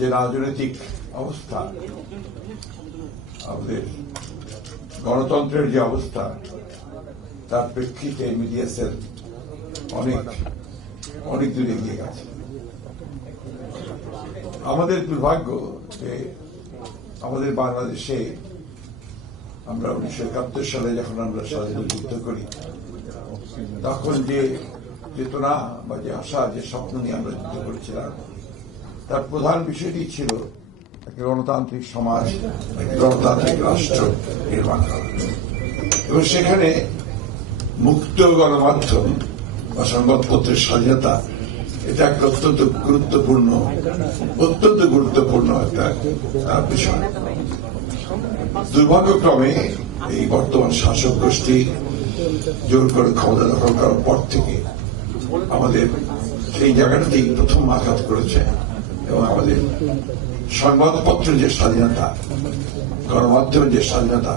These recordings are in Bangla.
যে রাজনৈতিক অবস্থা, আমাদের গণতন্ত্রের যে অবস্থা, তার প্রেক্ষিতে মিডিয়া সেল অনেক দূরে এগিয়ে গেছে। আমাদের দুর্ভাগ্য যে আমাদের বাংলাদেশে আমরা 1971 সালে যখন আমরা স্বাধীনতা যুদ্ধ করি, তখন যে চেতনা বা যে আশা, যে স্বপ্ন নিয়ে আমরা যুদ্ধ করেছিলাম, তার প্রধান বিষয়টি ছিল একটা গণতান্ত্রিক সমাজ, একটা গণতান্ত্রিক রাষ্ট্র নির্মাণ করা, এবং সেখানে মুক্ত গণমাধ্যম বা সংবাদপত্রের স্বাধীনতা এটা একটা অত্যন্ত গুরুত্বপূর্ণ একটা বিষয়। দুর্ভাগ্যক্রমে এই বর্তমান শাসক গোষ্ঠী জোর করে ক্ষমতা দখল করার পর থেকে আমাদের সেই জায়গাটাতেই প্রথম আঘাত করেছে, এবং আমাদের সংবাদপত্রের যে স্বাধীনতা, গণমাধ্যমের যে স্বাধীনতা,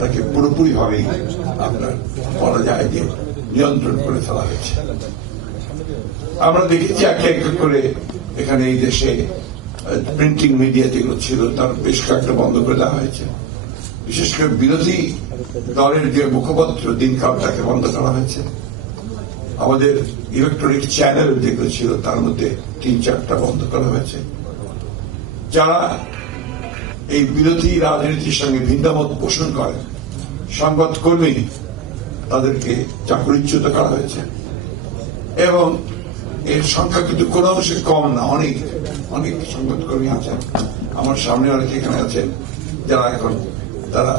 তাকে পুরোপুরিভাবেই আপনার বলা যায় যে নিয়ন্ত্রণ করে ফেলা হয়েছে। আমরা দেখেছি একে এক করে এখানে এই দেশে প্রিন্টিং মিডিয়া যেগুলো ছিল তার বেশ কয়েকটা বন্ধ করে দেওয়া হয়েছে। বিশেষ করে বিরোধী দলের যে মুখপত্র দিনকাল, তাকে বন্ধ করা হয়েছে। আমাদের ইলেকট্রনিক চ্যানেল যেগুলো ছিল তার মধ্যে 3-4টা বন্ধ করা হয়েছে। যারা এই বিরোধী রাজনীতির সঙ্গে ভিন্নমত পোষণ করেন, সংবাদকর্মী, তাদেরকে চাকরিচ্যুত করা হয়েছে, এবং এর সংখ্যা কিন্তু কোন অংশে কম না। অনেক সংবাদকর্মী আছেন, আমার সামনে অনেকে এখানে আছেন, যারা এখন তারা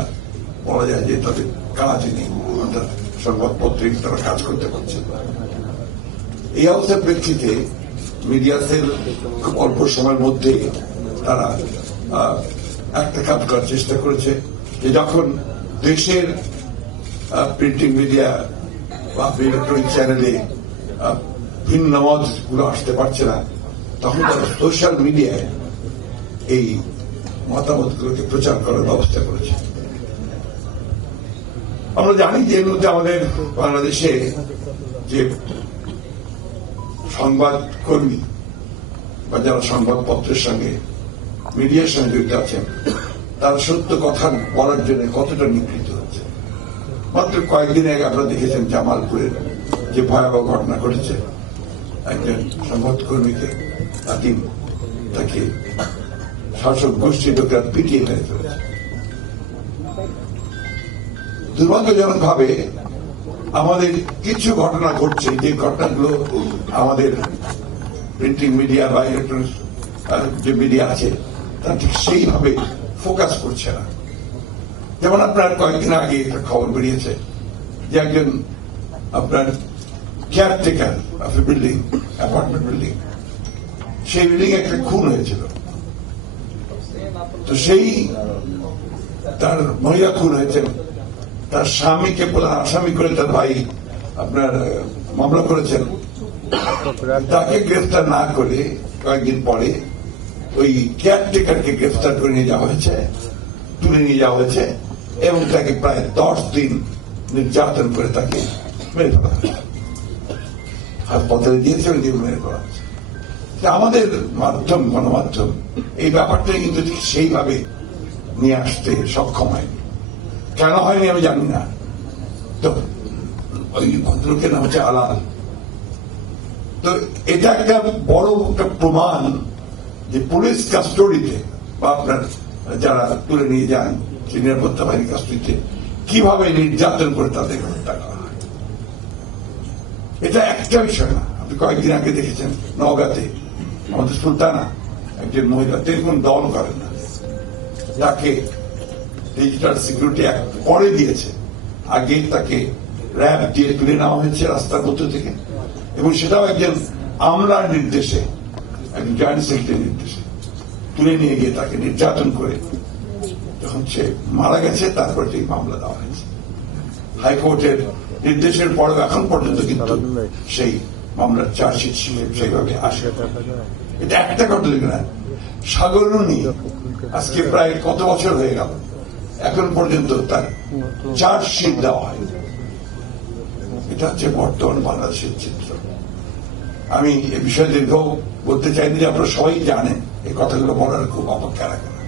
বলা যায় যে তাদের কাজে নেই, সংবাদপত্রে তারা কাজ করতে পারছেন। এই অবস্থার প্রেক্ষিতে মিডিয়া সেল খুব অল্প সময়ের মধ্যে তারা একটা কাজ করার চেষ্টা করেছে, যে যখন দেশের প্রিন্টিং মিডিয়া বা ইলেকট্রনিক চ্যানেলে ভিন্ন মতগুলো আসতে পারছে না, তখন তারা সোশ্যাল মিডিয়ায় এই মতামতগুলোকে প্রচার করার ব্যবস্থা করেছে। আমরা জানি যে এর মধ্যে আমাদের বাংলাদেশে যে সংবাদকর্মী বা যারা সংবাদপত্রের সঙ্গে, মিডিয়ার সঙ্গে জড়িত আছেন, তারা সত্য কথা বলার জন্য কতটা নিগৃহীত হচ্ছে। মাত্র কয়েকদিন আগে আপনারা দেখেছেন জামালপুরের যে ভয়াবহ ঘটনা ঘটেছে, একজন সংবাদকর্মীকে তাকে শাসক গোষ্ঠী লোকেরা পিটিয়ে মেরে ফেলেছে। দুর্ভাগ্যজনক ভাবে আমাদের কিছু ঘটনা ঘটছে, যে ঘটনাগুলো আমাদের প্রিন্টিং মিডিয়া বা ইলেকট্রনিক যে মিডিয়া আছে তা ঠিক সেইভাবে ফোকাস করছে না। যেমন আপনার কয়েকদিন আগে একটা খবর বেরিয়েছে যে একজন আপনার caretaker of A building, apartment building, সেই বিল্ডিং একটা খুন হয়েছিল। তো সেই তার মহিলা খুন হয়েছেন, তার স্বামীকে প্রধান আসামি করে তার ভাই আপনার মামলা করেছেন। তাকে গ্রেফতার না করে কয়েকদিন পরে ওই কেয়ারটেকারকে গ্রেফতার করে নিয়ে যাওয়া হয়েছে, তুলে নিয়ে যাওয়া হয়েছে, এবং তাকে প্রায় 10 দিন নির্যাতন করে তাকে মেরে ফেলা হয়েছে। হাসপাতালে দিয়েছে, মেরে ফেলা হয়েছে। আমাদের গণমাধ্যম এই ব্যাপারটা কিন্তু ঠিক সেইভাবে নিয়ে আসতে সক্ষম হয়নি। কেন হয়নি আমি জানি না। তো ওই ভদ্রলোকের নাম হচ্ছে আলাল। তো এটা একটা বড় একটা প্রমাণ যে পুলিশ কাস্টডিতে বা আপনার যারা তুলে নিয়ে যান নিরাপত্তা বাহিনীর কাস্টডিতে কিভাবে নির্যাতন করে তাদের হত্যা করা হয়। এটা একটা বিষয় না। আপনি কয়েকদিন আগে দেখেছেন নওগাঁতে আমাদের সুলতানা একজন মহিলা, তিনি কোন দল করেন না, তাকে ডিজিটাল সিকিউরিটি অ্যাক্ট পরে দিয়েছে, আগে তাকে র্যাব দিয়ে তুলে নেওয়া হয়েছে রাস্তার মধ্য থেকে, এবং সেটাও একজন আমলার নির্দেশে, একজন জয়েন্ট সেক্রেটারির নির্দেশে তুলে নিয়ে গিয়ে তাকে নির্যাতন করে যখন সে মারা গেছে, তারপরে এই মামলা দেওয়া হয়েছে। হাইকোর্টের নির্দেশের পরেও এখন পর্যন্ত কিন্তু সেই মামলার চার্জশিট সেইভাবে আসে। এটা একটা ঘটনা না, সাগররুনি আজকে প্রায় কত বছর হয়ে গেল, এখন পর্যন্ত তার চার্জশিট দেওয়া হয়। এটা হচ্ছে বর্তমান বাংলাদেশের চিত্র। আমি এ বিষয়ে দীর্ঘ বলতে চাইনি, যে আপনারা সবাই জানেন এই কথাগুলো বলার খুব অপেক্ষা রাখে না।